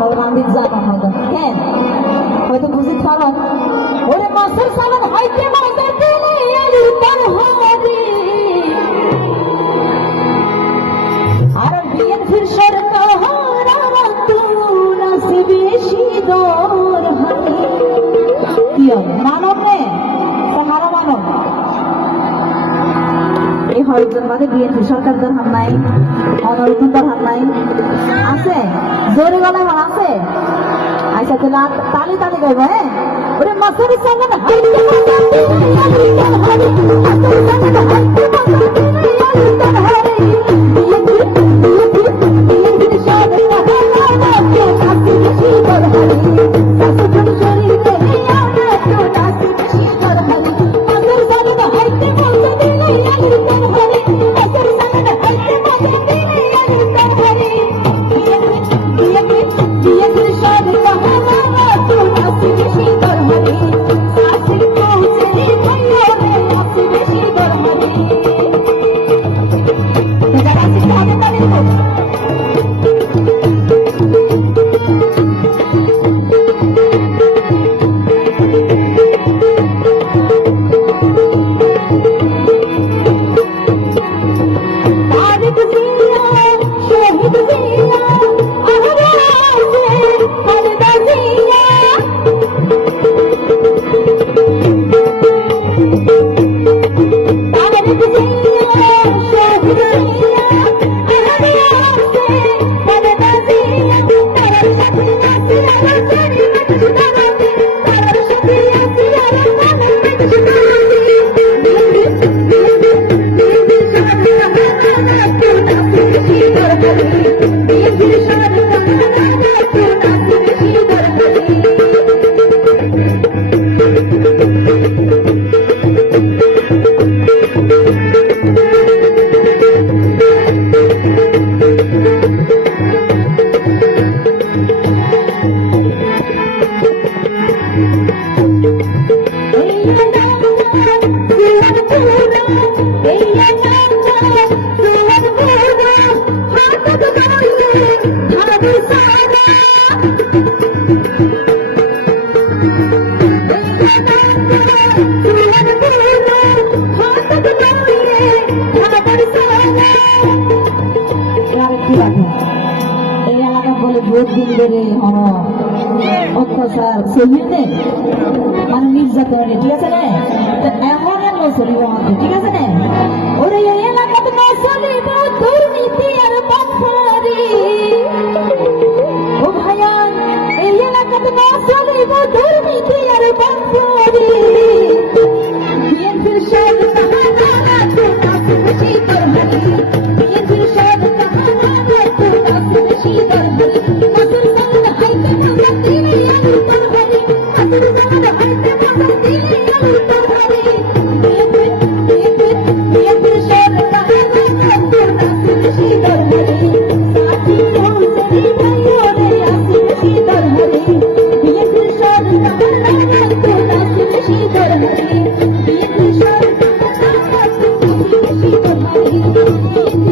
আমরা রান্দির জানা হয়তো হ্যাঁ হয়তো বুঝি খাবার ওরে মাছের সালাদ হাইতে মাছের দিলে আলুর তরকারি আর বিএনপির সরকার আর তুল আছে বেশি দর মানব নে তাহারা মানব এই হরিজন বাদে বিএনপি সরকার দরকার নাই অনরকম দরকার নাই আছে জোরে গলায় মাল আছে আচ্ছা তাহলে তালি গাইব হ্যাঁ ওরে মাছের সালাদ হাইতে অত্যাচার চলিয়ে মানে নির্যাতন ঠিক আছে না এমন চলিব আমাদের ঠিক আছে না ওরে এই এলাকাত চলিব দুর্নীতি আর বাটপারি ও ভাইয়ান এই এলাকাত চলিব দুর্নীতি আর বাটপারি বিএনপির সরকার বেশি দরকারি বিএনপির সরকার বেশি দরকারি Thank you.